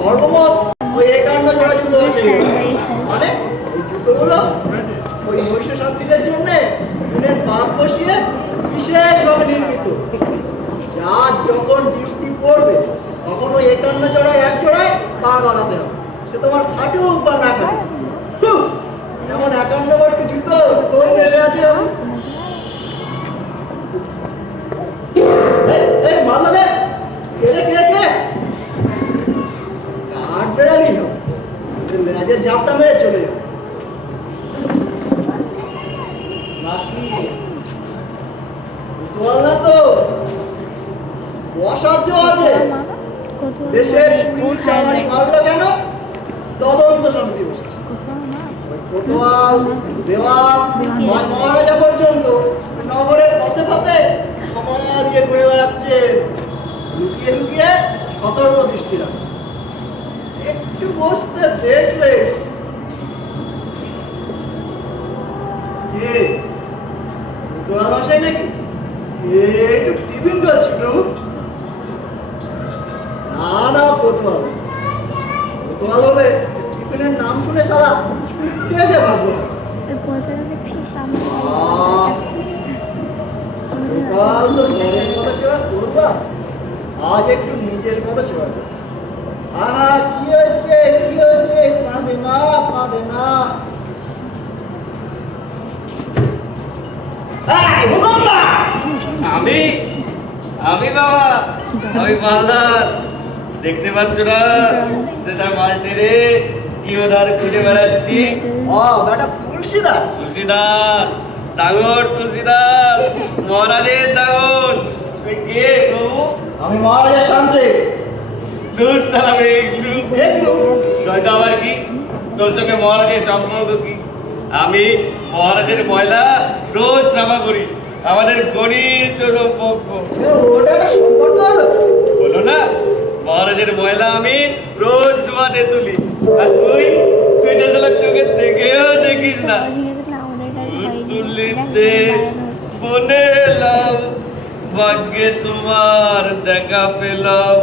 ধর্মমত ওই একান্ন জোড়া জুতো আছে। মানে ওই জুতোগুলো ওই মহিষ শান্তিদের জন্য দিনের বাদ বসিয়ে বিশেষভাবে নির্মিত। যার যখন ডিউটি পড়বে তখন ওই একান্ন জোড়ার এক জোড়ায় পা গড়াতে হবে, সে তোমার খাটুক বা না খাটুক। এমন 51টি জুতো কোন দেশে আছে? মারলাবে কে কে কে কাঠ বেড়ালি লেজের ঝাপটা মেরে চলে যাবে নাকি? না তো অসাধ্য আছে। দেশের চুরি চামারি মারলো কেন? তদন্ত সমিতি বসেছে। কোতোয়াল দেওয়াল মহারাজা পর্যন্ত নগরের পথে পথে ক্ষমা দিয়ে ঘুরে বেড়াচ্ছে, লুকিয়ে লুকিয়ে সতর্ক দৃষ্টি রাখছে। একটু বসতে দেখলে নাকি একটু টিফিন করছি প্রভু? না না, কোতোয়াল কোতোয়াল হলে টিফিনের নাম শুনে সারা এসে ভাববো আজ একটু নিজের মতো সেবা করো। আহা কি হচ্ছে কি হচ্ছে, কাঁদে না কাঁদে না। আমি আমি বাবা আমি মালদার, দেখতে পাচ্ছ না যে তার মালটি রে কি ওধার খুঁজে বেড়াচ্ছি। ও বেটা তুলসীদাস? তুলসীদাস ডাঙর তুলসীদাস, মহারাজের ডাঙর। তুই কে প্রভু? আমি মহারাজের শান্তি। আবার কি তোর সঙ্গে মহারাজের সম্পর্ক কি? আমি মহারাজের ময়লা রোজ সাফা করি, আমাদের ঘনিষ্ঠ সম্পর্ক। বলো না, মহারাজের ময়লা আমি রোজ ধোয়াতে তুলি, আর তুই তুই তো চোখে দেখেও দেখিস না। তুলিতে বনে এলাম, ভাগ্যে তোমার দেখা পেলাম।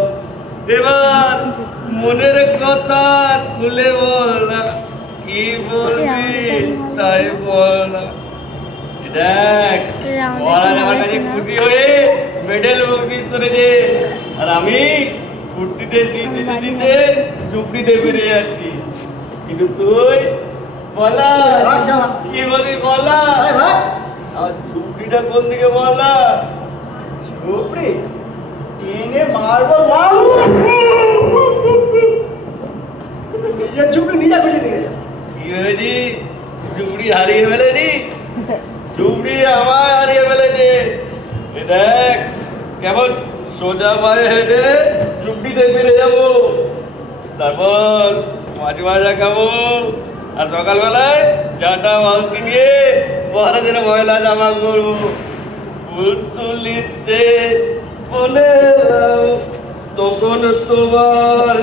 এবার মনের কথা খুলে বল না, কি বলবি তাই বল না। দেখ মহারাজ আমার কাছে খুশি হয়ে মেডেল অফিস করেছে, আর আমি ফুর্তিতে দিতে চুক্তিতে বেরিয়ে যাচ্ছি। কিন্তু তুই বলা কি বলি, বলা আর চুক্তিটা কোন দিকে বলা? ঝুপড়ি টেনে মারবো, নিজের ঝুপড়ি নিজে খুঁজে দিকে যা। কি হয়েছি? ঝুপড়ি হারিয়ে ফেলেছি? ঝুপড়ি আমার হারিয়ে ফেলেছে। দেখ কেমন সোজা পায়ে হেঁটে ঝুপড়িতে ফিরে যাবো, তারপর মাঝে মাঝে খাবো, আর সকালবেলায় চাটা বালতি নিয়ে মহারাজের ময়লা জামা করবো। ফুল তুলিতে বলে তখন তোমার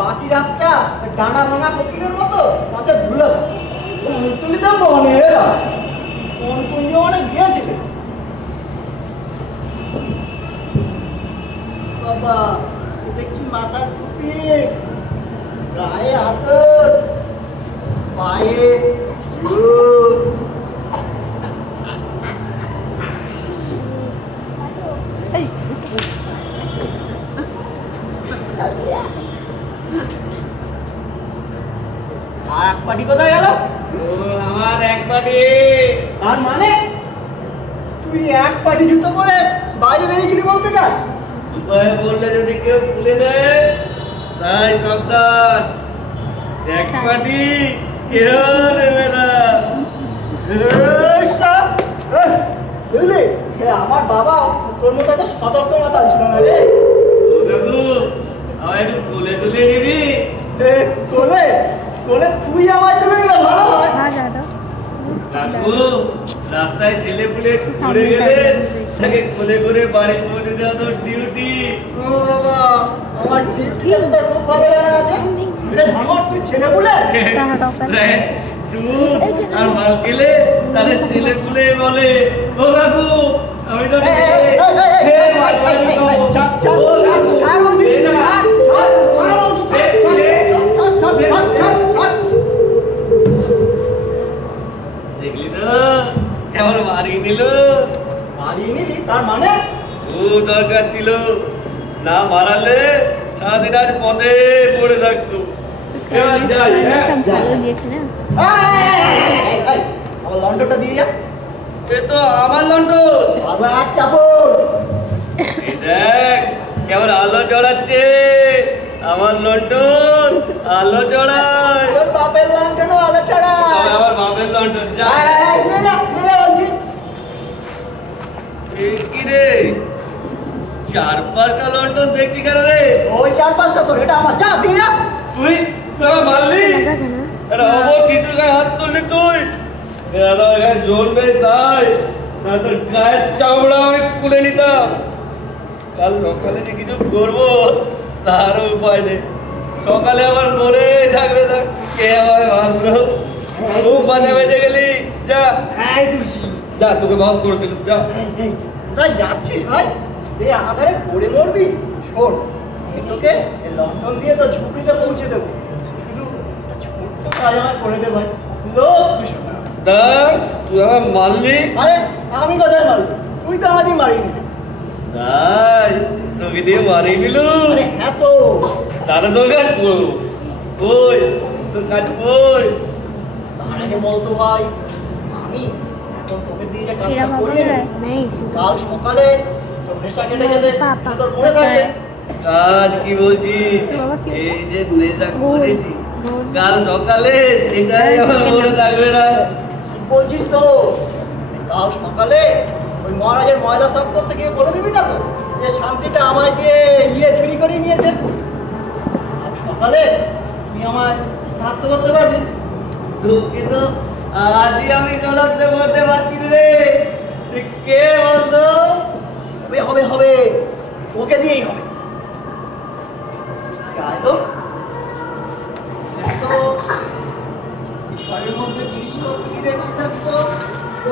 বাকি রাতটা ডানা ভাঙা কোকিলের মতো মাথা ধুলো তুলিতে মনে এলাম কোন কুঞ্জ মানে গিয়েছিল। বাবা দেখছি মাথার টুপি, গায়ে হাতের, পায়ে আর এক পাটি কোথায় গেল? আমার এক পাটি। তার মানে তুই এক পাটি জুতো পরে বাইরে বেরিয়েছিলি বলতে চাস? বললে যদি কেউ খুলে নেয় তাই সাবধান, এক পাটি কেউ নেবে না। বুঝলি আমার বাবা তোর মতো একটা সতর্ক মাতাল ছিল না রে। দেখু আমার একটু কোলে তুলে নিবি? কোলে কোলে তুই আমায় তুলে নিলে ভালো হয়। কাকু রাস্তায় ছেলে পুলে ঘুরে গেলে তাকে কোলে করে বাড়ি পৌঁছে দেওয়া তোর ডিউটি। ও বাবা আমার ডিউটিটা তো তোর খুব ভালো জানা আছে। রে ভাঙর তুই ছেলে পুলে দুধ আর মাল খেলে তাদের ছেলে পুলে বলে। ও কাকু আমি তো দেখলি তো কেমন মারিয়ে নিল। মারিয়ে নিলি তার মানে? ও দরকার ছিল, না মারালে সারাদিন আজ পথে পড়ে থাকতো। এবার যাই, হ্যাঁ? আমার লন্ডনটা দিয়ে যা। এ তো আমার লন্ডন। আবার চাপড়। এই দেখ কেমন আলো জড়াচ্ছে, আমার লন্ডন আলো জড়ায়। তোর বাপের লন্ডনও আলো ছাড়া। তবে আমার বাপের লন্ডন যা। দিয়ে যা, দিয়ে যা বলছি। এ কি রে, 4-5টা লন্ডন দেখছি কেন রে? ওই 4-5টা তোর, এটা আমার। যা দিয়ে যা। তুই তোকে মারলি? এটা অবর শিশুর গায়ে হাত তুললি তুই? এরা তো এখানে জোর নেই তাই, না তোর গায়ের চামড়া আমি খুলে নিতাম। কাল সকালে যে কিছু করবো তারও উপায় নেই। সকালে আবার মরে থাকবে না, কে আমায় মারলো। খুব বাজে বেঁচে গেলি। যা এই দুষি। যা, তোকে মাফ করে দিলাম। যা। তাই যাচ্ছিস ভাই? এই আধারে পড়ে মরবি? শোন, আমি তোকে এই লন্ডন দিয়ে তো ঝুপড়িতে পৌঁছে দেবো, কিন্তু একটা ছোট্ট কাজ আমায় করে দে ভাই। লক্ষ্য শোনা। দেখ তুই আমায় মারলি। আরে আমি কোথায় মারবো? তুই তো আমাদের মারিনি। তাই তোকে দিয়ে মারিয়ে নিল। আরে হ্যাঁ তো। তাহলে তোর কাজ করবো। ওই তোর কাজ ওই। তার আগে বলতো ভাই, আমি এখন তোকে দিয়ে যে কাজটা করি, কাল সকালে তোর নেশা কেটে গেলে এটা তোর মনে থাকবে। কাজ কি বলছিস? এই যে নেশা করেছি কাল সকালে, এটাই আমার মনে থাকবে না। কি বলছিস তো? কাল সকালে ওই মহারাজের ময়লা সাফ করতে গিয়ে বলে দিবি না তো যে শান্তিটা আমায় দিয়ে চুরি করে নিয়েছে? কাল সকালে তুই আমায় থাকতে করতে পারবি? তোকে তো আজই আমি শনাক্ত করতে পারছি রে। তুই কে বলতো? হবে হবে হবে, ওকে দিয়েই হবে। গায়ে তো তো ঘরের মধ্যে জিনিসপত্র কি দেখছিস তো?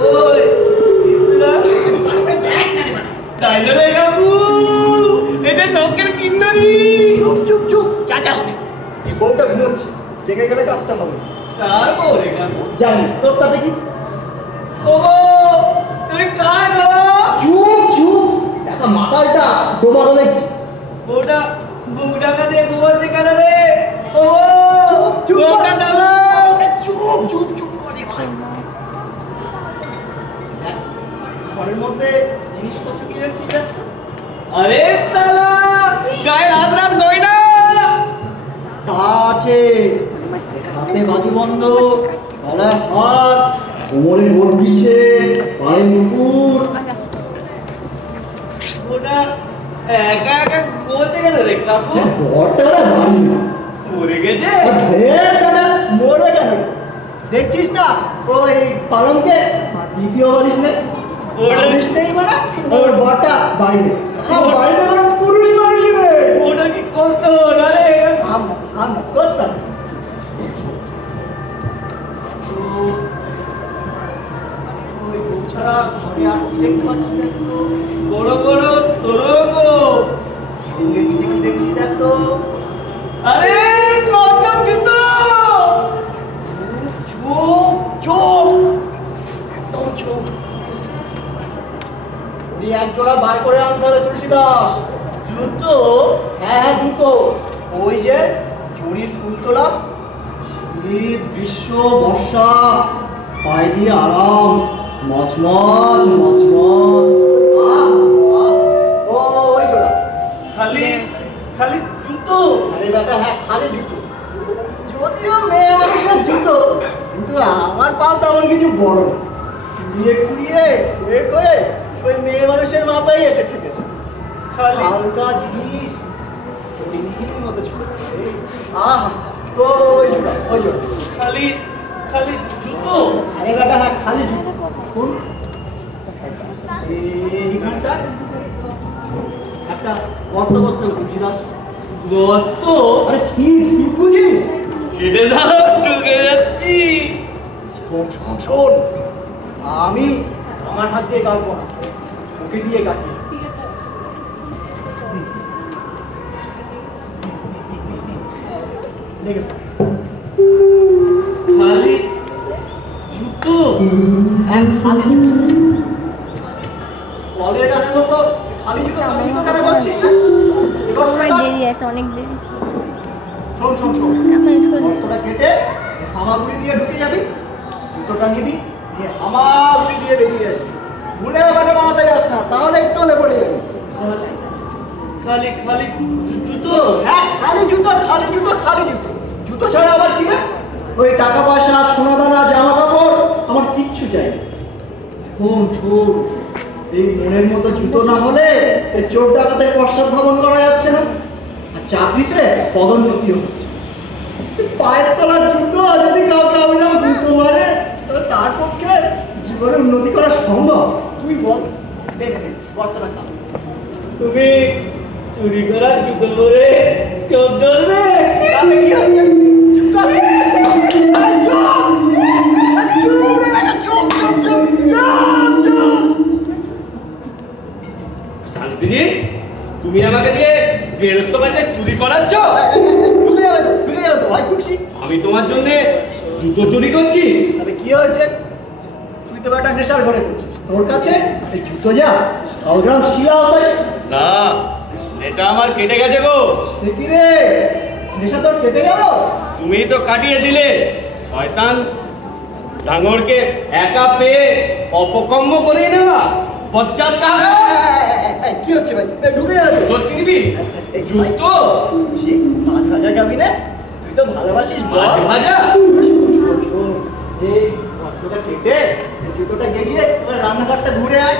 ওই ইসরা তাই না রে কাকু, এটা শখের কিন্নারি। চুপ চুপ চুপ, চাচাস না। এই বউটা ঘুমোচ্ছে, জেগে গেলে কাজটা হবে। তারপরে কাকু জানি তোর তাতে কি? ও তুই কার গো? চুপ চুপ, একটা মাতালটা তোমারও দেখছি। ওটা বুক ডাকা দিয়ে ঘুমাচ্ছে কেন রে? ও চুপ ওটা দাও। চুপ চুপ চুপ করে ভাই। ঘরের মধ্যে জিনিসপত্র কি দেখছিস? আরে সালা গায়ে রাজ গয়না তা আছে, হাতে বাজু বন্ধ, গলায় হাত, কোমরে গোল পিছে, পায়ে মুকুট। ওটা একা একা বলতে গেল রে কাকু? ঘরটা বাড়ি না, মরে গেছে। মরে গেল। দেখছিস না ওই পালঙ্কে দ্বিতীয় বালিশ নেই? বালিশ নেই মানে ওর বরটা বাড়ি নেই। বাড়িতে কোনো পুরুষ মানুষ নেই। ওটা কি কষ্ট আরে আমরা করতাম। ওই বউ ছাড়া ঘরে আর কি দেখতে পাচ্ছিস? বড় বড় তরঙ্গ। সঙ্গে নিচে কি দেখছিস দেখ তো? আরে কত জুতো। চুপ চুপ, একদম চুপ। ওই এক জোড়া বার করে আনতে হবে তুলসী দাস। জুতো? হ্যাঁ হ্যাঁ জুতো। ওই যে চুরির ফুল তোলা, শীত গ্রীষ্ম বর্ষা, পায়ে দিয়ে আরাম, মচমচ মচমচ। আহ আহ, ওই জোড়া। খালি খালি জুতো? আরে বেটা হ্যাঁ, খালি জুতো। যদিও মেয়ে মানুষের জুতো, কিন্তু আমার পাও তেমন কিছু বড় না। কুড়িয়ে কুড়িয়ে কুড়ে করে ওই মেয়ে মানুষের মাপাই এসে ঠেকেছে। খালি হালকা জিনিস, হরিণীর মতো ছোট। আহ, ওই জোড়া, ওই জোড়া। খালি খালি জুতো? আরে বেটা হ্যাঁ, খালি জুতো। কোন? এইখানটা একটা গর্ত করতে হবে তুলসী দাস। গর্ত? আরে শীত বুঝিস? কেটে দাও, ঢুকে যাচ্ছি। শোন শোন শোন, আমি আমার হাত দিয়ে গাড়বো না। ওকে দিয়ে কাটি। খালি জুতো? হ্যাঁ, খালি জুতো। কলের গানের মতো খালি জুতো কেন করছিস? এবার তোরা কাট। দেরি আছে, অনেক দেরি। শোন গর্তটা কেটে হামাগুড়ি দিয়ে ঢুকে যাবি, জুতোটা নিবি, দিয়ে হামাগুড়ি দিয়ে বেরিয়ে আসবি। ভুলে বাটা দাঁড়াতে যাস না, তাহলে একটু হলে পড়ে যাবি। খালি খালি জুতো? হ্যাঁ, খালি জুতো। জুতো ছাড়া আবার কি না? ওই টাকা পয়সা, সোনা দানা, জামা কাপড় আমার কিচ্ছু চাই না। শোন, এই মনের মতো জুতো না হলে এই চোর ডাকাতের পশ্চাৎধাবন করা যাচ্ছে না, আর চাকরিতে পদোন্নতিও হচ্ছে। পায়ের তলার জুতো যদি কাউকে অবিরাম জুতো মারে, তবে তার পক্ষে জীবনে উন্নতি করা সম্ভব? তুই বল, দে গর্তটা কাট। তুমি চুরি করা জুতো পরে চোর ধরবে? তাতে কি হচ্ছে? চুপ কর। চুপ। শান্তিজি, তুমি আমাকে দিয়ে গেরস্ত বাড়িতে চুরি করাচ্ছ? ঢুকে যাবে তো ভাই, খুশি। আমি তোমার জন্য জুতো চুরি করছি? তাহলে কি হয়েছে? তুই তো একটা নেশার ঘরে করছিস, তোর কাছে এই জুতো যা 100 গ্রাম শিলা হতে। না, নেশা আমার কেটে গেছে গো। দেখি রে, নেশা তোর কেটে গেল? তুমি তো কাটিয়ে দিলে। শয়তান ডাঙরকে একা পেয়ে অপকর্ম করে নেওয়া বজ্জাত কাকা। কি হচ্ছে ভাই? ঢুকে যাবে তো। তোর চিনবি জুতো? মাছ ভাজা খাবি না? তুই তো ভালোবাসিস মাছ ভাজা? এই গর্তটা কেটে এই জুতোটা গেড়িয়ে ওই রান্নাঘরটা ঘুরে আয়।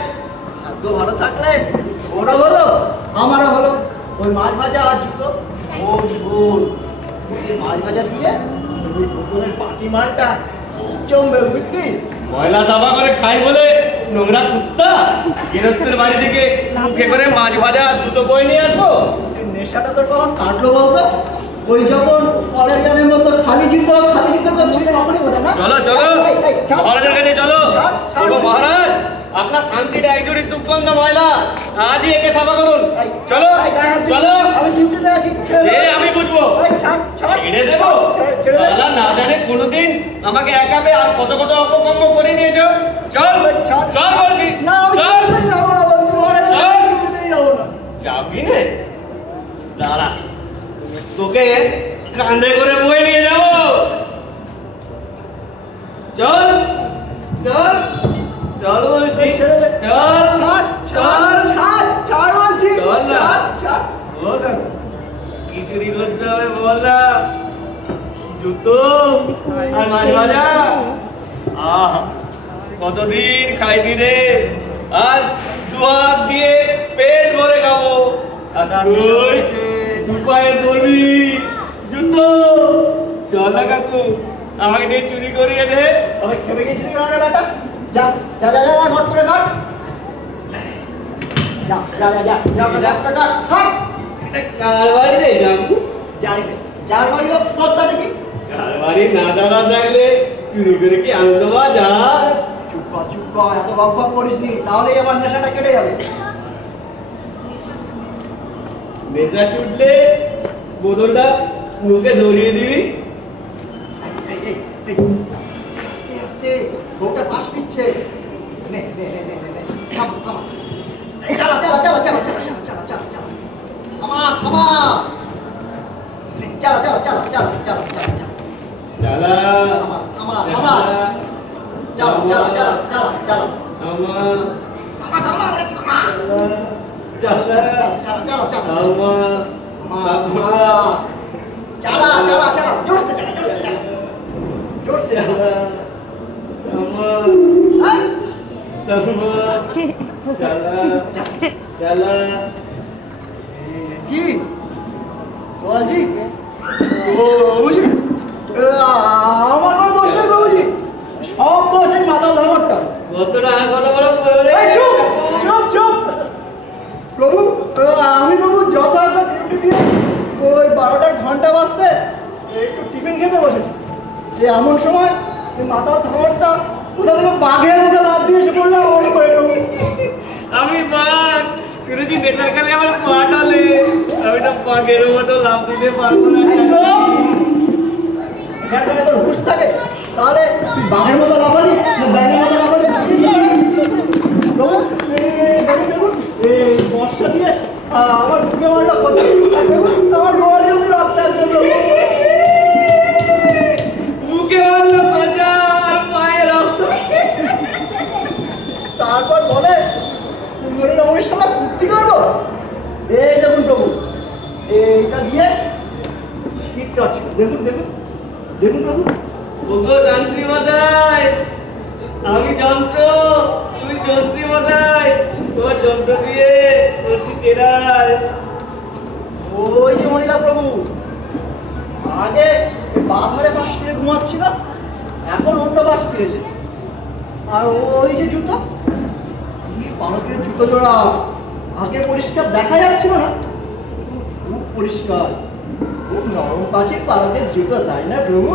খাদ্য ভালো থাকলে ওরও হলো, আমারও হলো। ওই মাছ ভাজা আর জুতো। শোন, এই মাছ ভাজা দিয়ে ওই পুকুরের পাটি মারটা জমবে, বুঝলি? ময়লা সাফা করে খাই বলে নোংরা কুত্তা গৃহস্থের বাড়ি থেকে মুখে করে মাছ ভাজা আর জুতো বই নিয়ে আসবো? এই নেশাটা তোর কখন কাটলো বলতো? ওই যখন কলের গানের মতো খালি জুতো করছিস তখনই বোঝা না? চলো মহারাজের কাছে চলো। ছাড়। বলবো, মহারাজ আপনার শান্তিটা একজনই দুর্গন্ধ ময়লা, আজই একে সাফা করুন। চলো। আমি ডিউটিতে আছি। সে আমি বুঝবো। ছেড়ে দেবো? শালা না জানে কোনোদিন আমাকে একা পেয়ে আর কত অপকর্ম করে নিয়েছো। চল বলছি। না, আমি চল। কিছুতেই যাবো না বলছি, মহারাজ, চল। আমি কিছুতেই যাবো না। যাবি নে? দাঁড়া, তোকে কাঁধে করে বয়ে নিয়ে যাবো। চল বলছি। ছেড়ে দে। চল ছাড় বলছি। চল না। ছাড়। ও কাকু, কি চুরি করতে হবে বল না? জুতো আর মাছ ভাজা? আহ, কতদিন খাইনি রে, আর 2 হাত দিয়ে পেট ভরে খাবো। আর তুই 2 পায়ে পড়বি জুতো। চল না কাকু, আমাকে দিয়ে চুরি করিয়ে দে। তবে খেপে গেছিলি কেন রে বেটা? যা ঘট করে কাট। যা ঘটটা কাট। এটা কার বাড়ি রে কাকু? জানি রে, যার বাড়ি হোক শ্রদ্ধা দেখি। কার বাড়ি না দাদা থাকলে চুরি করে কি আনন্দ পাওয়া যায়? চুপ কর, এত বক করিস নি, তাহলেই আমার নেশাটা কেটে যাবে। নেশা ছুটলে বোতলটা মুখে ধরিয়ে দিবি। আস্তে বউটা পাশ পিচ্ছে। নে থামা। চালা। থামা। চালা। চালা। থামা। চালা। চালা। জোরছে চালা। কি বাবাজি? ও বুঝি, আমার কোনো দোষ নেই বাবুজি, সব দোষ এই মাথা ধর্মটা। কতটা কথা বলো চুপ প্রভু, আমি প্রভু যথাযথ ডিউটি দিয়ে ওই 12টার ঘন্টা বাজতে একটু টিফিন খেতে বসেছি, যে এমন সময় এই মাথার ধর্মটা কোথা থেকে বাঘের মতো লাভ দিয়ে এসে পড়লাম মনে করে প্রভু। আমি বাঘের মতো লাভ দিতে পারবো না। এখানটায় তোর হুঁশ থাকে, তাহলে তুই বাঘের মতো লাফালি না ব্যাঙের মতো লাফালি? প্রভু, দেখুন দেখুন, এই বর্ষা দিয়ে আমার বুকে মারটা কত, দেখুন আমার গোয়ালি অব্দি রক্ত আসবে প্রভু। বুকে মারলো বাজা আর পায়ে রক্ত। তারপর বলে কুমোরের অমের সঙ্গে ফুর্তি করবো। এই দেখুন প্রভু, এইটা দিয়ে ঠিক কাটছে, দেখুন দেখুন দেখুন প্রভু। ওগো যন্ত্রী মশাই, আমি যন্ত্র, তুমি যন্ত্রী মশাই, তোমার যন্ত্র দিয়ে করছি টেরাই। ওই যে মহিলা প্রভু, আগে বাঁধারে বাস ফিরে ঘুমাচ্ছিল, এখন অন্য বাস ফিরেছে। আর ওই যে জুতো, কি পালকের জুতো জোড়া, আগে পরিষ্কার দেখা যাচ্ছিল না, খুব পরিষ্কার, খুব নরম পাখির পালকের জুতো, তাই না প্রভু?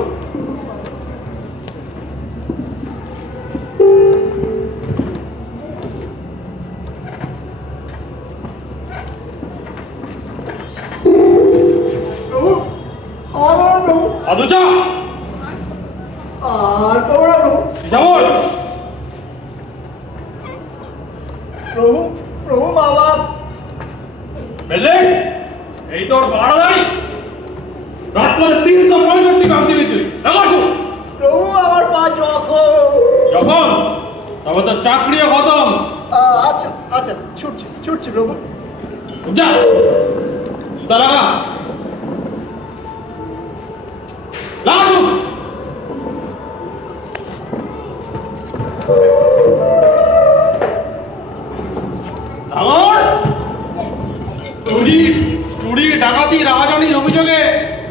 প্রভু, আমার প্রভু, আদুচা আর তোমরা প্রভু, যাবল প্রভু প্রভু মা বাপ। বেলে এই তোর বাড়াদারি রাত মানে 365 কান্তি তুই লাগাছো প্রভু আমার পা যখন তবে তো চাকরিও খতম। আচ্ছা আচ্ছা, ছুটছি ছুটছি প্রভু। যা জুতা লাগা লাগাছো। চুরি ডাকাতি রাহাজানির অভিযোগে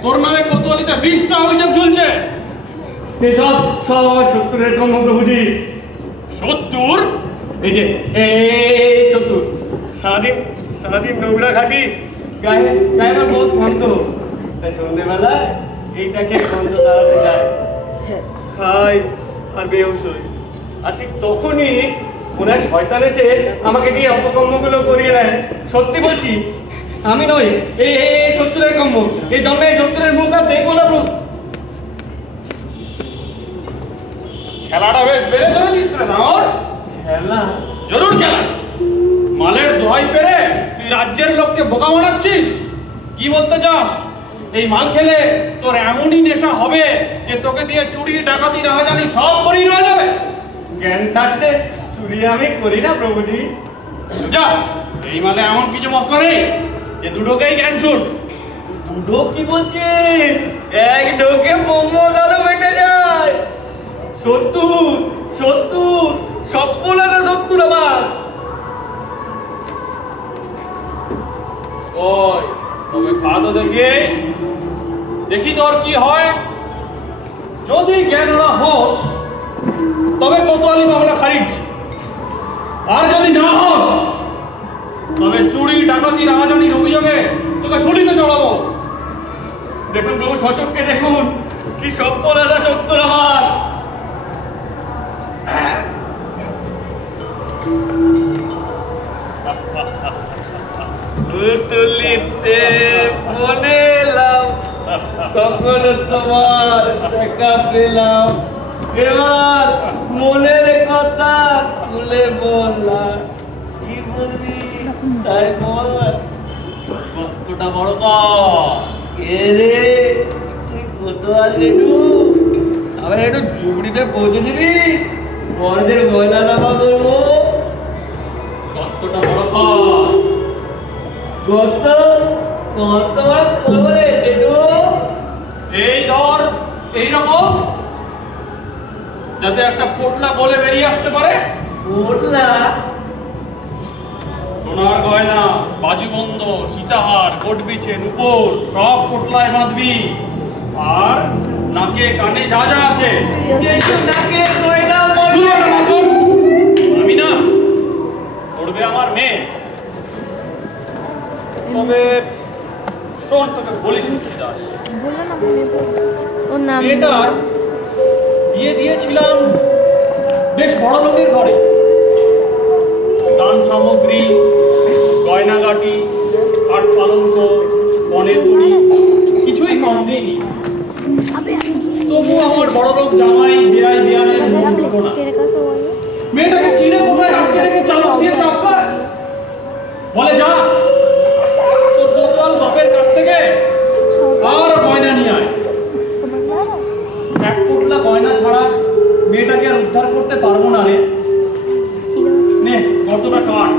তোর নামে কোতোয়ালিতে 20টা অভিযোগ ঝুলছে। এসব সব আমার শত্রুরের কর্ম প্রভুজি। সত্তর এই যে এই শত্রু সারাদিন সারাদিন নোংরা খাটি, গায়ে গায়ে আমার বহুত গন্ধ, তাই সন্ধ্যেবেলায় এইটাকে গন্ধ দাঁড়াতে যায়, খাই আর বেহুশ হই। আর ঠিক তখনই কোন এক শয়তান এসে আমাকে দিয়ে অপকর্মগুলো করিয়ে দেয়। সত্যি বলছি, আমি নই, এই এই শত্রুরের কর্ম। এই জন্মে এই শত্রুরের মুখ আর দেখবো না প্রভু। খেলাটা বেশ বেড়ে ধরেছিস রে রামর। খেলা জরুর খেলা। মালের দোহাই পেরে তুই রাজ্যের লোককে বোকা বানাচ্ছিস। কি বলতে চাস? এই মাল খেলে তোর এমনই নেশা হবে যে তোকে দিয়ে চুরি ডাকাতি রাহাজানি সব করেই রয়ে যাবে। জ্ঞান থাকতে চুরি আমি করি না প্রভুজি। যা, এই মালে এমন কিছু মশলা নেই যে দুটোকেই জ্ঞান ছুট। দুটো কি বলছিস? এক ঢোকে বোম্ব দাদা বেটে যায়। সত্তর সত্তর সব বলে না, সত্তর আমার। ওই তবে খা তো দেখি তোর কি হয়। যদি জ্ঞান না হোস তবে কোতোয়ালি মামলা খারিজ, আর যদি না হোস তবে চুরি ডাকাতি রাহাজানির অভিযোগে তোকে শুলিতে চড়াবো। দেখুন প্রভু, সচককে দেখুন, কি সব বলে না, সত্তর আমার। তুলিতে মনে এলাম, তখন তোমার দেখা পেলাম। এবার মনের কথা তুলে বললাম, কি বলবি তাই বল। কতটা বড় কর। কে রে তুই কোতোয়াল একটু, আবার একটু চুবড়িতে পৌঁছে দিবি, বড়দের ময়লা নামা করবো। কতটা বড় কর। কত কত করবো রে একটু। এই ধর এইরকম, যাতে একটা পোটলা বলে বেরিয়ে আসতে পারে। উঠলা সোনার গয়না, বাজুবন্ধ, সীতাহার, কোট বিছে, নুপুর সব পোটলায় বাঁধবি। আর নাকে কানে যা যা আছে একটু নাকে ময়লা তুই বলবে। একটা নাকর। আমি না পড়বে আমার মেয়ে। তবে শোন, তোকে বলি দিতে চাস, বললো না মনে তো ওর নাম মেয়েটার বিয়ে দিয়েছিলাম বেশ বড় লোকের ঘরে। দান সামগ্রী, গয়নাগাটি, কাঠ পালঙ্ক, ঘাতক জামাই বেয়াই বিয়ানের মূল ঘটনা। মেয়েটাকে চিনে কোথায় আটকে রেখে চালক দিয়ে চাপকায় বলে যা তোর কোতোয়াল বাপের কাছ থেকে আর গয়না নিয়ে আয়। এক পোটলা গয়না ছাড়া মেয়েটাকে আর উদ্ধার করতে পারবো না রে। নে গর্তটা কাট।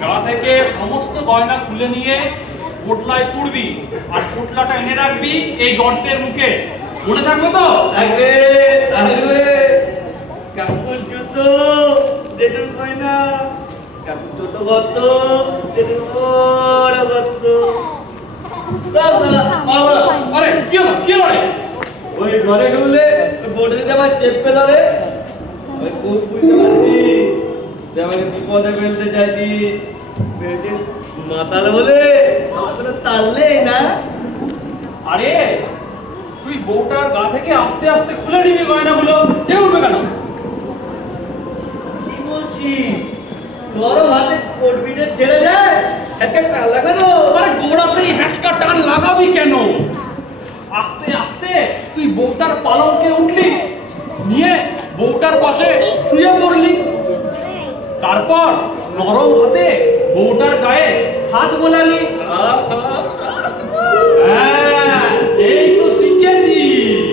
গা থেকে সমস্ত গয়না খুলে নিয়ে পোটলায় পুড়বি আর পোটলাটা এনে রাখবি এই গর্তের মুখে। মনে থাকবে তো? থাকবে থাকবে। কাকুর জুতো জেঠুর গয়না, কাকুর ছোট গর্ত জেঠুর বড় গর্ত। আরে কি হলো কি হলো রে? ওই ঘরে ঢুকলে বোর্ডে দিতে আমার চেপে ধরে। আমি খুব বুঝতে পারছি যে আমাকে বিপদে ফেলতে চাইছি। ভেবেছিস মাতাল বলে আমার কোনো তাললেই না। আরে তুই বউটার গা থেকে আস্তে আস্তে খুলে নিবি গয়নাগুলো, যে উঠবে কেন? কি বলছি গরম হাতে কোট পিঠে ছেড়ে যায় একটা টান লাগবে তো। আরে গোড়াতেই হ্যাঁচকা টান লাগাবি কেন? আস্তে আস্তে তুই বউটার পালঙ্কে উঠলি, নিয়ে বউটার পাশে শুয়ে পড়লি, তারপর নরম হাতে বউটার গায়ে হাত বোলালি। হ্যাঁ, এই তো শিখেছিস।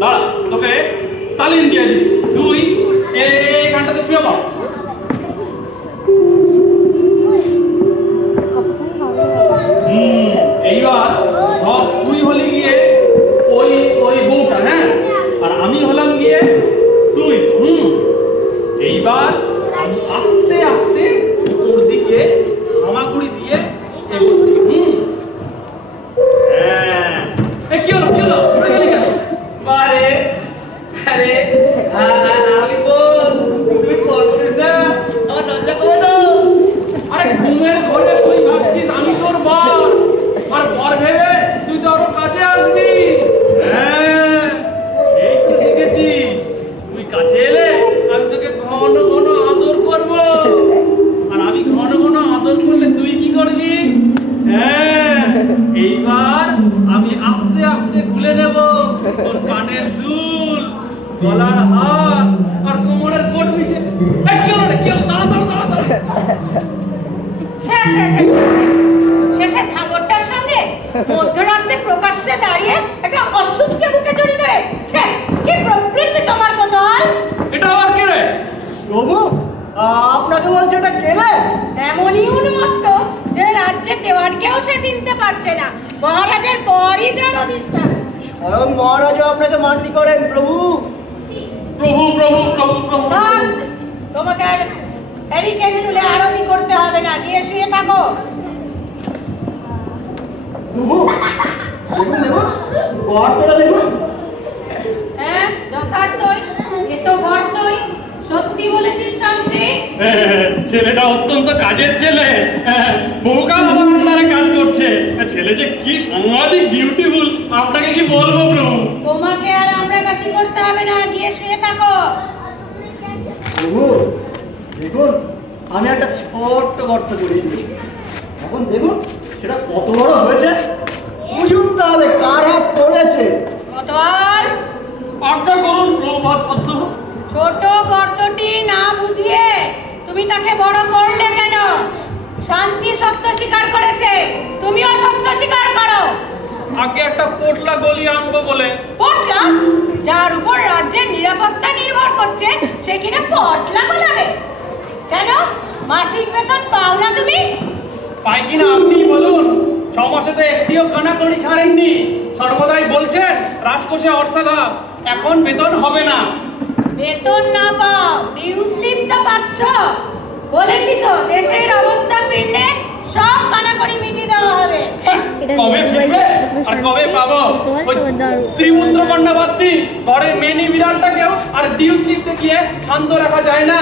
দাঁড়া, তোকে তালিম দিয়ে দিচ্ছি। তুই এই গানটাতে শুয়ে পড়। এইবার ধর তুই হলি গিয়ে ওই ওই বউটা, হ্যাঁ, আর আমি হলাম গিয়ে তুই। এইবার আমি আস্তে আস্তে তোর দিকে হামাগুড়ি দিয়ে এগোচ্ছি। হ্যাঁ, কি হলো কি হলো? উঠে গেলি কেন? আরে আরে আমি বল তুই কল করিস না, আমার দরজা করে দাও। আরে ঘুমের ঘরে তুই ভাবছিস আমি তোর বর, আর বর ভেবে তুই তো আরো কাছে আসবি। হ্যাঁ, এই তো শিখেছিস। তুই কাছে এলে আমি তোকে ঘন ঘন আদর করবো, আর আমি ঘন ঘন আদর করলে তুই কি করবি? হ্যাঁ, এইবার আমি আস্তে আস্তে খুলে নেব তোর কানের দুল, গলার হার আর কোমরের কোট নিচে। কি হলো রে, কি হলো? দাঁড়া দাঁড়া দাঁড়া দাঁড়া। শেষে ধাগরটার সঙ্গে মধ্যরাত্রে প্রকাশ্যে দাঁড়িয়ে একটা অচ্ছুতকে বুকে জড়িয়ে ধরে কি প্রবৃত্তি তোমার কোতোয়াল? এটা আবার কে রে? প্রভু আপনাকে বলছে এটা কে রে? এমনই উন্মত্ত যে রাজ্যের দেওয়ানকেও সে চিনতে পারছে না। মহারাজের পরই যার অধিষ্ঠান। স্বয়ং মহারাজও আপনাকে মান্যি করেন প্রভু। প্রভু প্রভু প্রভু প্রভু। থাক, তোমাকে আর হ্যারিকেন তুলে আরতি করতে হবে না, গিয়ে শুয়ে থাকো। প্রভু দেখুন দেখুন গর্তটা দেখুন। হ্যাঁ, যথার্থই এ তো গর্তই। সত্যি বলেছিস শান্তি। ছেলেটা অত্যন্ত কাজের ছেলে, বহুকাল আমার আন্ডারে কাজ করছে। ছেলে যে কি সাংঘাতিক বিউটিফুল, আপনাকে কি বলবো প্রভু। তোমাকে আর আমরা কাছে করতে হবে না, গিয়ে শুয়ে থাকো। প্রভু দেখুন আমি একটা ছোট্ট গর্ত করে দিয়েছি, এখন দেখুন সেটা কত বড় হয়েছে। বুঝুন তাহলে কার হাত পড়েছে। কোতোয়াল, আজ্ঞা করুন প্রভাত পদ্ম। ছোট গর্তটি না বুঝিয়ে তুমি তাকে বড় করলে কেন? শান্তি সত্য স্বীকার করেছে, তুমিও সত্য স্বীকার করো। আগে একটা পোটলা গলি আনবো বলে। পটলা? যার উপর রাজ্যের নিরাপত্তা নির্ভর করছে সে কিনা পটলা গোলাবে? কেন, মাসিক বেতন পাও না তুমি? পাই কিনা আপনি বলুন। 6 মাসে তো একটিও কানাকড়ি ছাড়েননি। সর্বদাই বলছেন রাজকোষে অর্থাভাব, এখন বেতন হবে না। বেতন না পাও, ডিউ স্লিপ তো পাচ্ছ। বলেছি তো দেশের অবস্থা ফিরলে সব কানাকড়ি মিটিয়ে দেওয়া হবে। কবে ফিরবে আর কবে পাবো? ওই ত্রিপুত্র কন্যা বাদ্যি ঘরের মেনি বিড়ালটাকেও আর ডিউ স্লিপ দেখিয়ে শান্ত রাখা যায় না।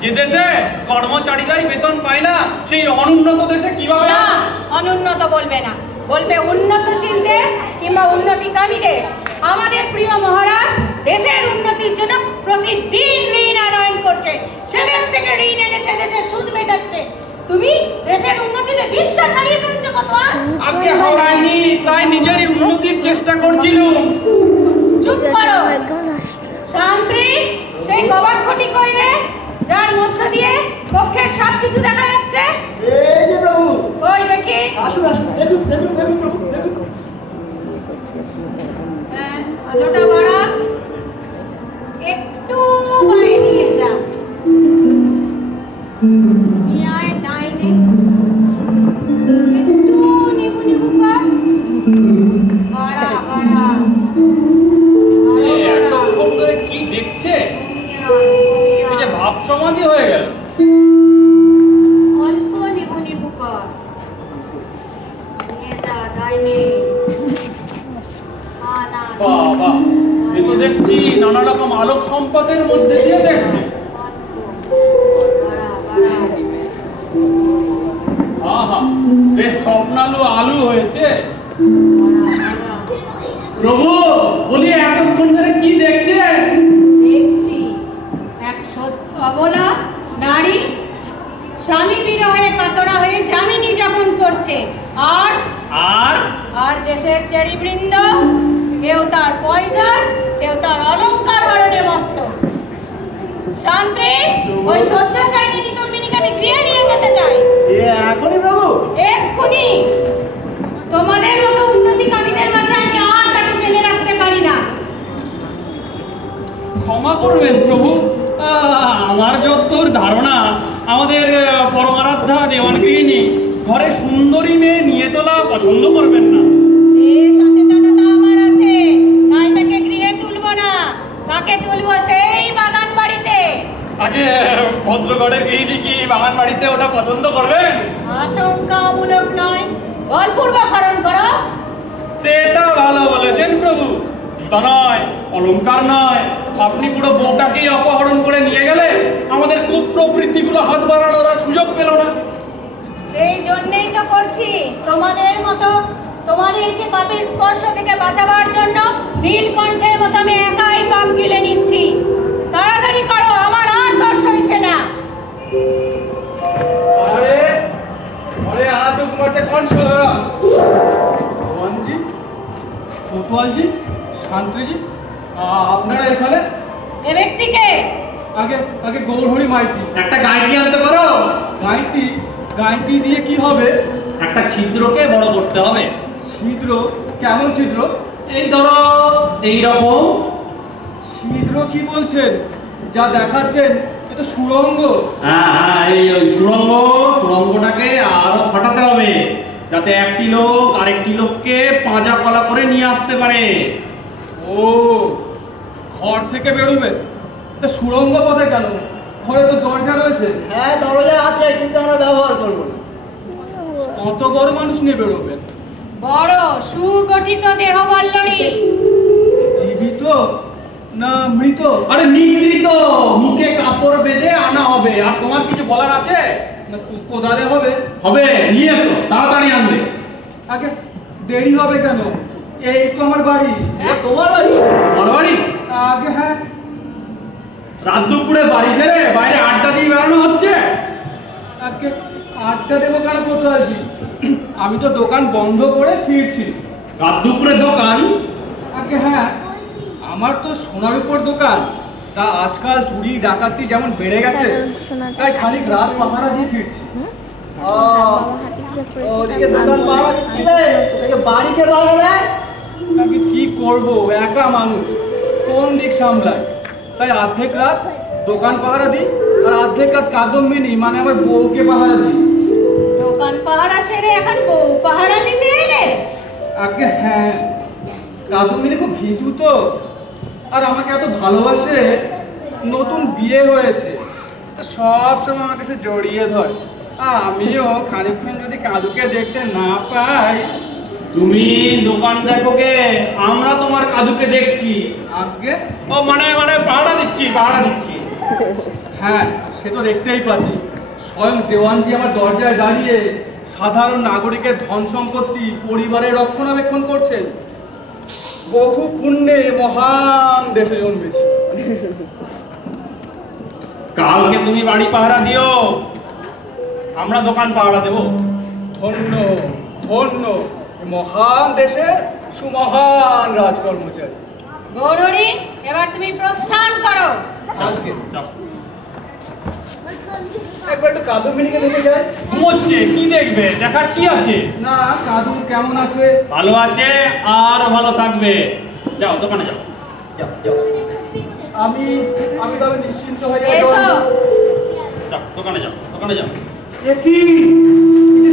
যে দেশে কর্মচারীরাই বেতন পায় না, সেই অনুন্নত দেশে কিভাবে? না, অনুন্নত বলবে না, বলবে উন্নতশীল দেশ কিংবা উন্নতিকামী দেশ। আমাদের প্রিয় মহারাজ দেশের উন্নতির জন্য প্রতিদিন ঋণ আনয়ন করছে, সে দেশ থেকে ঋণ এনে সে দেশের সুদ মেটাচ্ছে। তুমি দেশের উন্নতিতে বিশ্বাস হারিয়ে ফেলছো কতোয়া। আগে হারাইনি, তাই নিজেরই উন্নতির চেষ্টা করছিলাম। চুপ করো শান্তি। সেই গবাক্ষটি কই রে, যার মধ্য দিয়ে পক্ষের সবকিছু দেখা যাচ্ছে? এই যে প্রভু। ওই দেখি। আসুন আসুন, দেখুন দেখুন দেখুন প্রভু দেখুন। হ্যাঁ, আলোটা বাড়া, একটু বাইরে নিয়ে যা। নিয়ে আয় ডাইনে, একটু নিবু নিবু কর। বাড়া বাড়া এতক্ষণ ধরে কি দেখছে? এই যে ভাব সমাধি হয়ে গেল। অল্প নিবু নিবু কর। নিয়ে যা ডাইনে। বাবা, এ তো দেখছি নানা রকম আলোক সম্পদের মধ্যে দিয়ে দেখছে। আহা, বেশ স্বপ্নালু আলু হয়েছে। প্রভু, বলি এতক্ষণ ধরে কি দেখছে? দেখছি এক অবলা নারী স্বামী বিরহে কাতরা হয়ে জামিনী যাপন করছে। আর আর আর দেশের চেরিবৃন্দ কেউ তার পয়জার, কেউ তার অলংকার হরণে মত্ত। শান্তি, ওই শয্যাশায়িনী নিতম্বিনীকে আমি গৃহে নিয়ে যেতে চাই। এখনই প্রভু? এক্ষুনি। তোমাদের মতো উন্নতিকামীদের মাঝে আমি আর তাকে ফেলে রাখতে পারি না। ক্ষমা করবেন প্রভু, আমার যতদূর ধারণা আমাদের পরমারাধ্যা দেওয়ানগৃহিণী ঘরে সুন্দরী মেয়ে নিয়ে তোলা পছন্দ করবেন না। সে সচেতনতা আমার আছে, তাই তাকে গৃহে তুলব না, তাকে তুলব সেই বাগান বাড়িতে। আগে ভদ্রগড়ের গৃহিণী কি বাগান বাড়িতে ওটা পছন্দ করবেন? আশঙ্কামূলক নয়, বলপূর্বক হরণ করো। সেটা ভালো বলেছেন প্রভু। তা নয়, অলংকার নয়, আপনি পুরো বউটাকেই অপহরণ করে নিয়ে গেলে আমাদের কুপ্রবৃত্তিগুলো হাত বাড়ানোর আর সুযোগ পেল না। সেই জন্যই তো করছি। তোমাদের মতো, তোমাদেরকে পাপের স্পর্শ থেকে বাঁচাবার জন্য নীলকণ্ঠের মতো আমি একাই পাপ গিলে নিচ্ছি। তাড়াতাড়ি করো, আমার আর দর্শ হয়েছে না। আরে আরে আনা তো কুমার কौन ছোড়া? ভগবানজি, কোতোয়ালজি, শান্তিজি, আপনারা এখানে? এ ব্যক্তিকে আগে আগে গৌরহরি মাইতি একটা গাইতি আনতে পারো? গাইতি? গাইতি দিয়ে কি হবে? একটা ছিদ্রকে বড় করতে হবে। ছিদ্র? কেমন ছিদ্র? এই ধরো এইরকম। ছিদ্র কি বলছেন? যা দেখাচ্ছেন এটা সুড়ঙ্গ। হ্যাঁ হ্যাঁ, এই সুড়ঙ্গটাকে আরো ফাটাতে হবে, যাতে একটি লোক আরেকটি লোককে পাঁজা কলা করে নিয়ে আসতে পারে। ও, ঘর থেকে বেরোবে? তা সুড়ঙ্গ পথে কেন? ঘরে তো দরজা রয়েছে। হ্যাঁ, দরজা আছে, কিন্তু আমরা ব্যবহার করব না। কত বড় মানুষ নিয়ে বেরোবেন? বড় সুগঠিত দেহ বল্লরী। জীবিত না মৃত? আরে নিদ্রিত, মুখে কাপড় বেঁধে আনা হবে। আর তোমার কিছু বলার আছে? না কোদালে হবে? হবে, নিয়ে এসো, তাড়াতাড়ি আনবে। আগে দেরি হবে কেন? এই তো আমার বাড়ি। তোমার বাড়ি? আমার বাড়ি? আগে হ্যাঁ। রাত দুপুরে বাড়ি ছেড়ে বাইরে আড্ডা দিয়ে বেড়ানো হচ্ছে? আগে আড্ডা দেবো কেন কোতোয়ালজি? আমি তো দোকান বন্ধ করে ফিরছি। রাত দুপুরে দোকান? আগে হ্যাঁ, আমার তো সোনার উপর দোকান। তা আজকাল চুরি ডাকাতি যেমন বেড়ে গেছে, তাই খানিক রাত পাহারা দিয়ে ফিরছি। ওদিকে দোকান পাহারা দিচ্ছিলে, ওদিকে বাড়িকে পাহারা দেয়? আমি কি করব, একা মানুষ, কোন দিক সামলায়? তাই অর্ধেক রাত দোকান পাহারা দিই, আর অর্ধেক রাত কাদম্বিনী মানে আমার বউকে পাহারা দিই। দোকান পাহারা সেরে এখন বউ পাহারা দিতে এলে? আগে হ্যাঁ, কাদম্বিনী খুব ভীতু তো, আর আমাকে এত ভালোবাসে। নতুন বিয়ে হয়েছে, সব সময় আমার কাছে জড়িয়ে ধরে। আমিও খানিকক্ষণ যদি কাদুকে দেখতে না পাই। তুমি দোকান দেখো গে, আমরা তোমার কাদুকে দেখছি। আগে ও মানে মানে পাহারা দিচ্ছি। হ্যাঁ, সে তো দেখতেই পাচ্ছি। স্বয়ং দেওয়ানজি আমার দরজায় দাঁড়িয়ে সাধারণ নাগরিকের ধন সম্পত্তি, পরিবারের রক্ষণাবেক্ষণ করছেন। বহু পুণ্যে মহান দেশে জন্মেছি। কালকে তুমি বাড়ি পাহারা দিও। আমরা দোকান পাহারা দেবো। ধন্য ধন্য এ মহান দেশের সুমহান রাজকর্মচারী। গৌরী, এবার তুমি প্রস্থান করো। আজকে যাও। একবার একটু কাদম্বিনীকে দেখে যাই। ঘুমোচ্ছে, কি দেখবে? দেখার কি আছে? না, কাদুম কেমন আছে? ভালো আছে, আর ভালো থাকবে। যাও দোকানে যাও। যাও, যাও। আমি আমি তবে নিশ্চিন্ত হয়ে যাই। এসো। যাও দোকানে যাও, দোকানে যাও। এ কি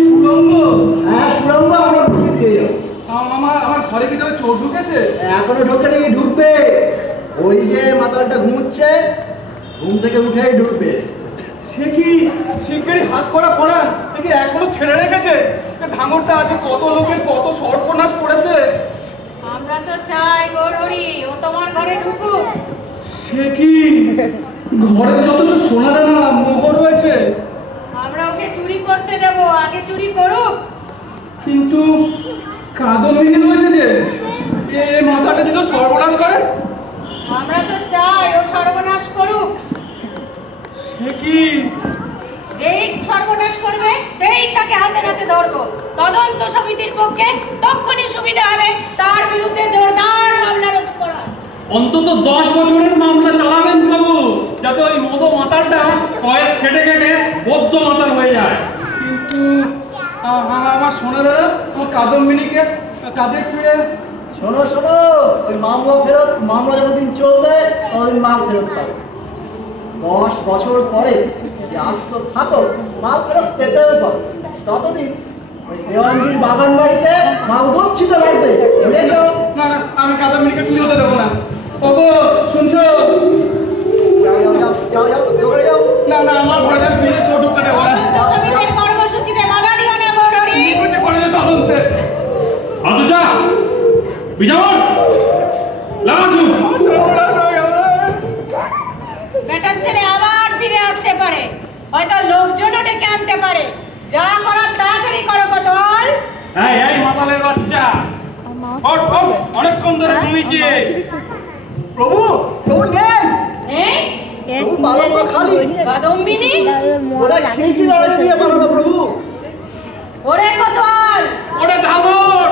সুরঙ্গ? হ্যাঁ সুরঙ্গ, আমরা ঢুকে দিয়ে যাবো। আমার আমার ঘরে কি তবে চোর ঢুকেছে? এখনো ঢোকেনি, ঢুকবে। ওই যে মাতালটা ঘুমোচ্ছে, ঘুম থেকে উঠেই ঢুকবে। সে কি শিগগিরই হাত করা পড়া দেখি এখনো ছেড়ে রেখেছে। এ ভাঙরটা আছে, কত লোকের কত সর্বনাশ করেছে। আমরা তো চাই গৌরী ও তোমার ঘরে ঢুকুক। সে কি ঘরে যত সব সোনা দানা মোহর রয়েছে, আমরা ওকে চুরি করতে দেব, আগে চুরি করুক। কিন্তু কাদম্বিনী রয়েছে যে, এ মাথাটা যদি ও সর্বনাশ করে। আমরা তো চাই ও সর্বনাশ করুক। সে কি যেই সর্বনাশ করবে সেই তাকে হাতে নাতে ধরবো। তদন্ত সমিতির পক্ষে তখনই সুবিধা হবে তার বিরুদ্ধে জোরদার মামলা রুজু করা। অন্তত 10 বছরের মামলা চালাবেন প্রভু, যাতে ওই মদ মাতালটা কয়েক খেটে খেটে বদ্ধ মাতাল হয়ে যায়। কিন্তু আমার সোনা দাদা, আমার কাদম্বিনীকে কাদের ফিরে। শোনো শোনো, ওই মামলা যতদিন চলবে ততদিন মাল ফেরত পাবে। 10 বছর পরে যে আসতো থাকো, মাল ফেরত পেতেও পাবে। ততদিন ওই দেওয়ানজির বাগান বাড়িতে মাল গচ্ছিত লাগবে, বুঝেছো? না না, আমি কাদম্বিনীকে চুরি হতে দেবো না। ওগো শুনছো? যাও যাও যাও যাও যাও, দৌড়ে যাও। না না, আমার ঘরে আমি নিজে চোর ঢুকতে দেবো না। তদন্ত সমিতির কর্মসূচিতে বাধা দিও না গৌরী। নিকুচি করে যে তদন্তে। আতুজা বিজামন লাজু বেটার ছেলে আবার ফিরে আসতে পারে, হয়তো লোকজনও ডেকে আনতে পারে। যা করার তাড়াতাড়ি করো কতল। এই এই মাতালের বাচ্চা, ওঠ ওঠ, অনেকক্ষণ ধরে ঘুমিয়েছিস। প্রভু, প্রভু নেই। এই প্রভু পালঙ্ক খালি। কাদম্বিনী, ওরা খিড়কি দরজা দিয়ে পালানো প্রভু। ওরে কতল। ওরে ধামর,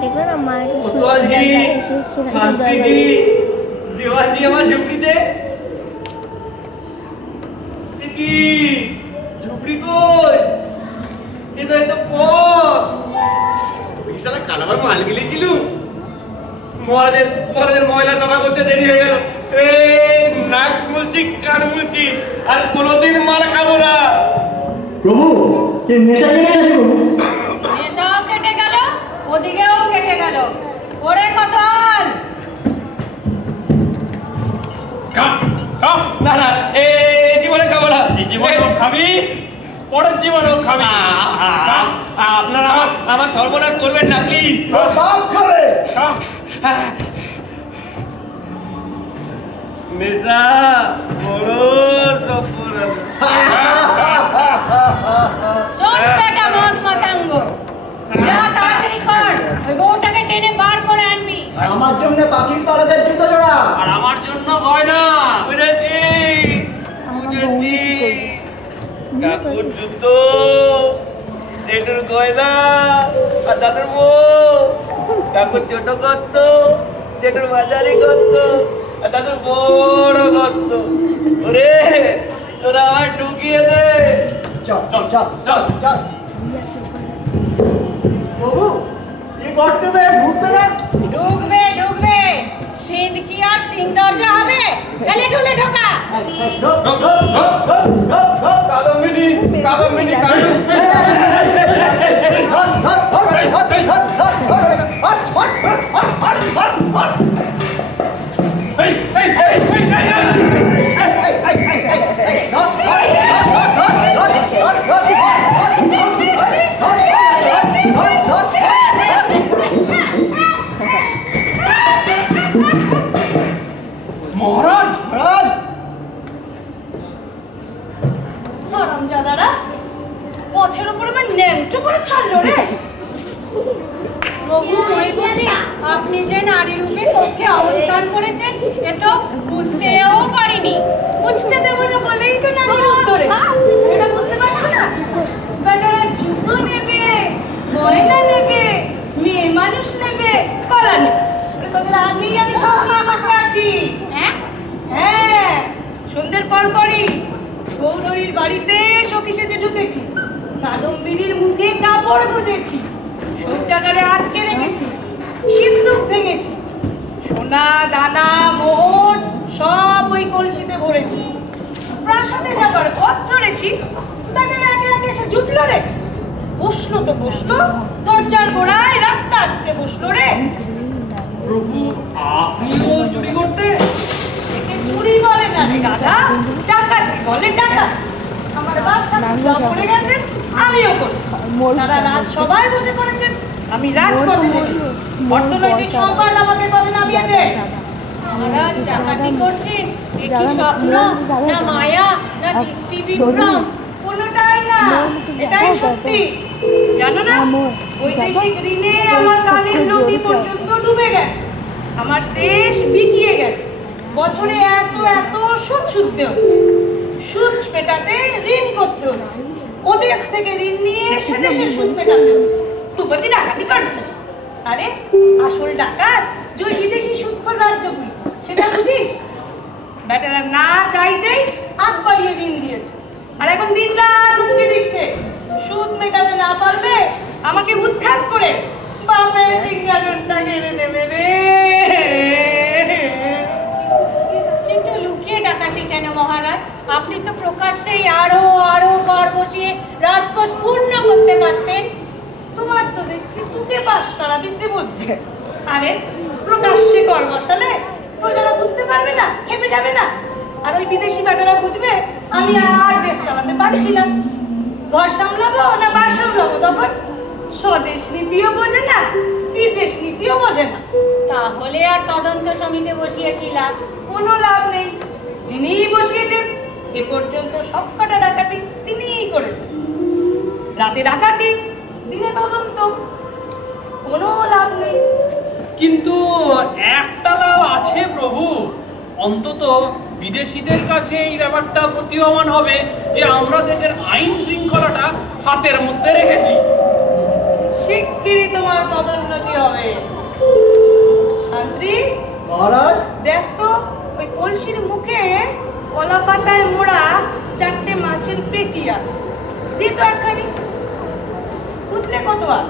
দেখো না মায়ের কোতোয়ালজি, শান্তিজি, দেওয়ানজি আমার ঝুপড়িতে। কি ঝুপড়ি কই? এই তো পথ। বিশাল কালাবার মাল গিলেছিল। মহারাজের ময়লা জমা করতে দেরি হয়ে গেল। এই নাক মুলছি, কান মুলছি, আর কোনোদিন মাল খাবো না। প্রভু, কি নেশা কেটে গেছে প্রভু? নেশাও কেটে গেল, ওদিকেও কেটে গেল। ওরে কতল। না না, এই জীবনে খাবো না। এই জীবনেও খাবি, পরের জীবনেও খাবি। আপনারা আমার সর্বনাশ করবেন না প্লিজ। বাপ খাবে। নেশা বড় সফল। শোন বেটা মদ মাতাঙ্গ, যা তাড়াতাড়ি কর, ওই বউটাকে টেনে বার করে আনবি। আমার জন্য পাখির পালকের জুতো জোড়া। আর আমার জন্য গয়না। বুঝেছি বুঝেছি। কাকুর জুতো, জেঠুর গয়না, আর দাদুর বউ। কাকুর ছোট গর্ত, জেঠুর মাঝারি গর্ত, আর দাদুর বড় গর্ত। ওরে তোরা আমার ঢুকিয়ে দে। চল চল চল চল চল। প্রভু, এই গর্তে ঢুকবে না। ঢুকবে ঢুকবে, সিঁধ কি আর সিং দরজা হবে? গেলে ঢুলে ঢোকা। কাদম্বিনী কাদম্বিনী মহারাজ, মহারাজ, হারামজাদারা, পথের উপর আমার ন্যাংটো করে ছাড়লো রে। তোদের আগেই আমি সব নিয়ে বসে আছি। হ্যাঁ, সন্ধ্যের পরপরই গৌরীর বাড়িতে সখী সেজে ঢুকেছি, কাদম্বিনীর মুখে কাপড় গুঁজেছি, শয্যাগারে আটকে রেখেছি, সিন্দুক ভেঙেছি, সোনা দানা মোহর সব ওই কলসিতে ভরেছি। প্রাসাদে যাবার পথ ধরেছি, বেটারা আগে আগে এসে জুটলো রে। বসলো তো বসলো, দরজার গোড়ায় রাস্তা আটকে বসলো রে। প্রভু, আপনিও চুরি করতে? একে চুরি বলে না রে দাদা, ডাকাতি বলে ডাকাতি। আমার বাপ ঠাকুরদা পড়ে গেছেন, আমিও করছি। তারা রাজ সবাই বসে পড়েছেন, আমি রাজপথে নেমেছি। অর্থনৈতিক সংকট আমাকে পথে নামিয়েছে। মহারাজ ডাকাতি করছেন, এ কি স্বপ্ন না মায়া না দৃষ্টি বিভ্রম? কোনোটাই না, এটাই সত্যি। জানো না, বৈদেশিক ঋণে আমার কানের নদী পর্যন্ত ডুবে গেছে, আমার দেশ বিকিয়ে গেছে। বছরে এত এত সুদ শুধতে হচ্ছে, সুদ মেটাতে ঋণ করতে হচ্ছে, ও দেশ থেকে ঋণ নিয়ে সে দেশের সুদ মেটাতে হচ্ছে। তুই ডাকাতি করছে? আরে আসল ডাকাত যে বিদেশি সুদখোর রাজ্যগুলি, সেটা বুঝিস? বেটারা না চাইতেই আজ বাড়িয়ে ঋণ দিয়েছে, আর এখন দিন রাত হুমকি দিচ্ছে সুদ মেটাতে না পারবে আমাকে উৎখাত করে বাপের সিংহাসনটা কেড়ে নেবে রে। কিন্তু লুকিয়ে ডাকাতি কেন মহারাজ? আপনি তো প্রকাশ্যেই আরো আরো কর বসিয়ে রাজকোষ পূর্ণ করতে পারতেন। তোমার তো দেখছি তুকে পাশ করা বিদ্যে বুদ্ধি। আরে প্রকাশ্যে কর বসালে প্রজারা বুঝতে পারবে না, খেপে যাবে না? আর ওই বিদেশি বেটারা বুঝবে আমি আর দেশ চালাতে পারছি না, ঘর সামলাবো না বার সামলাবো। তখন স্বদেশ নীতিও বোঝে না, বিদেশ নীতিও বোঝে না। তাহলে আর তদন্ত সমিতি বসিয়ে কি লাভ? কোনো লাভ নেই। যিনিই বসিয়েছেন এ পর্যন্ত সবকটা ডাকাতি তিনিই করেছেন। রাতে ডাকাতি, দিনে তদন্ত, কোনো লাভ নেই। কিন্তু একটা লাভ আছে প্রভু, অন্তত বিদেশিদের কাছে এই ব্যাপারটা প্রতীয়মান হবে যে আমরা দেশের আইন শৃঙ্খলাটা হাতের মধ্যে রেখেছি। শিগগিরই তোমার পদোন্নতি হবে। শান্তি, মহারাজ, দেখ তো ওই কলসির মুখে কলা পাতায় মোড়া 4টে মাছের পেটি আছে, দিয়ে তো একখানি। বুঝলে কত আর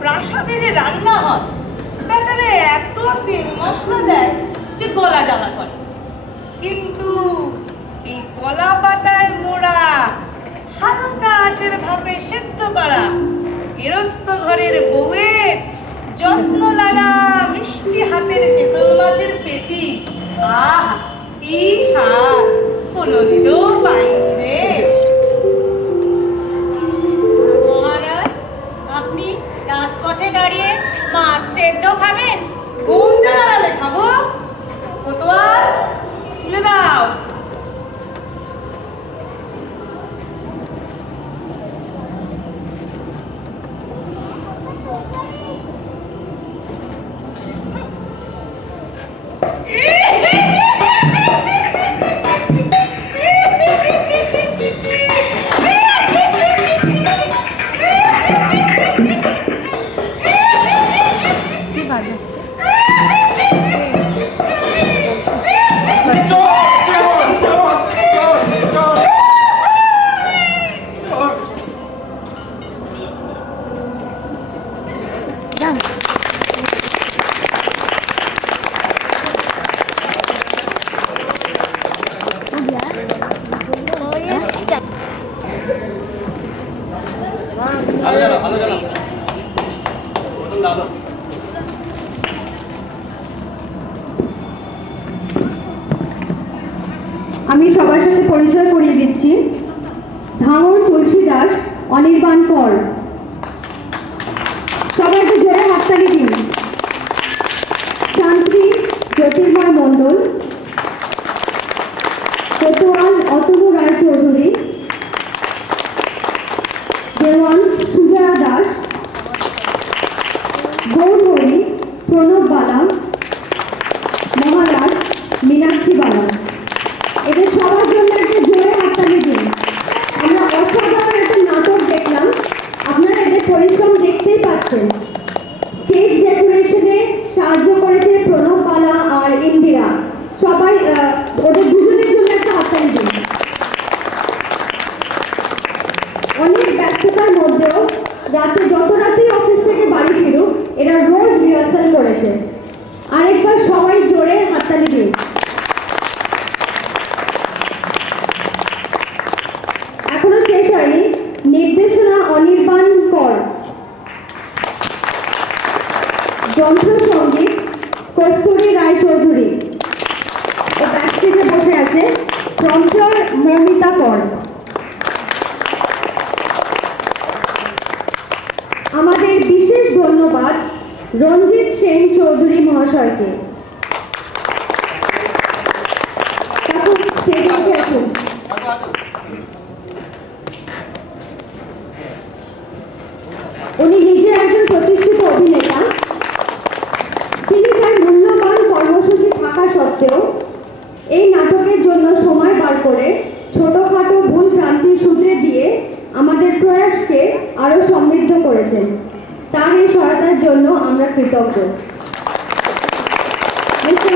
প্রাসাদে যে রান্না হয়, বেটারে এত তেল মশলা দেয় যে গলা জ্বালা করে। কিন্তু এই কলা পাতায় মোড়া হালকা আঁচের ভাবে সেদ্ধ করা গৃহস্থ ঘরের বউয়ের যত্ন লাগা মিষ্টি হাতের চেতল মাছের পেটি, আহা কি স্বাদ, কোনোদিনও পাইনি রে। মহারাজ, আপনি রাজপথে দাঁড়িয়ে মাছ সেদ্ধ খাবেন? ঘুমটা দাঁড়ালে খাবো। কোতোয়াল তুলে দাও। আমি সবার সাথে পরিচয় করিয়ে দিচ্ছি। ভাঙর তুলসী দাস, অনির্বাণ কর। সবাইকে জোরে হাততালি দিন। শান্তি জ্যোতির্ময় মণ্ডল, কোতোয়াল অতনু রায় চৌধুরী, দেওয়ান সুজয়া দাস, গৌরহরি প্রণব বালা, মহারাজ মীনাক্ষী বালা। এদের সবার জন্য একটা জোরে হাততালি দিন। আমরা অসাধারণ একটা নাটক দেখলাম, আপনারা এদের পরিশ্রম দেখতেই পাচ্ছেন। স্টেজ ডেকোরেশনে সাহায্য করেছে কস্তুরী রায়চৌধুরী। ও ব্যাকস্টেজে বসে আছে প্রম্পটার মমিতা কর। আমাদের বিশেষ ধন্যবাদ রঞ্জিত সেন চৌধুরী মহাশয়কে। উনি নিজে একজন প্রতিষ্ঠিত অভিনেতা। তিনি তার মূল্যবান কর্মসূচি থাকা সত্ত্বেও এই নাটকের জন্য সময় বার করে ছোটখাটো ভুল ভ্রান্তি শুধরে দিয়ে আমাদের প্রয়াসকে আরো সমৃদ্ধ করেছেন। তার এই সহায়তার জন্য আমরা কৃতজ্ঞ। মিস্টার